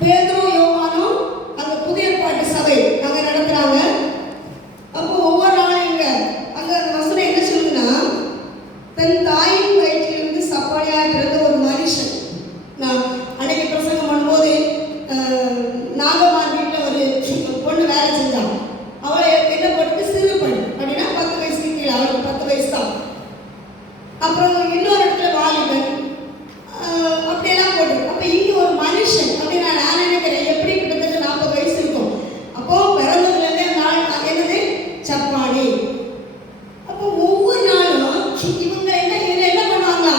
பேதுரும் யோவானும் அங்க புதிய ஏற்பாட்டு சபை அங்க நடத்துறாங்க. அப்போ ஒவ்வொரு நாளும் இங்க அங்க அந்த வசனம் என்ன சொல்லுதுன்னா, தன் தாயின் வயிற்றிலிருந்து சப்பானியாக பிறந்த ஒரு மனுஷன். நான் அன்னைக்கு பிரசங்கம் பண்ணும்போது நாகமான் வீட்டில் ஒரு பொண்ணு வேலை செஞ்சான். அவளை என்ன போட்டு சிறு பெண் அப்படின்னா 10 வயசுக்கு கீழே, அவளுக்கு 10 வயசு தான். அப்புறம் இன்னொரு இடத்துல வாலிபன் அப்படியெல்லாம் போட்டு. அப்போ இங்கே ஒரு மனுஷன் அப்படின்னு நான் நினைக்கிறேன். எப்படி கிட்டத்தட்ட 40 வயசு இருக்கும். அப்போ பிறந்ததுலேருந்தே நாள் என்னது சப்பானி. அப்போ ஒவ்வொரு நாளும் இவங்க என்ன பண்ணுவாங்களா,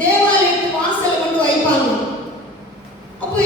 தேவாலயத்து வாசலை கொண்டு வைப்பாங்க. அப்போ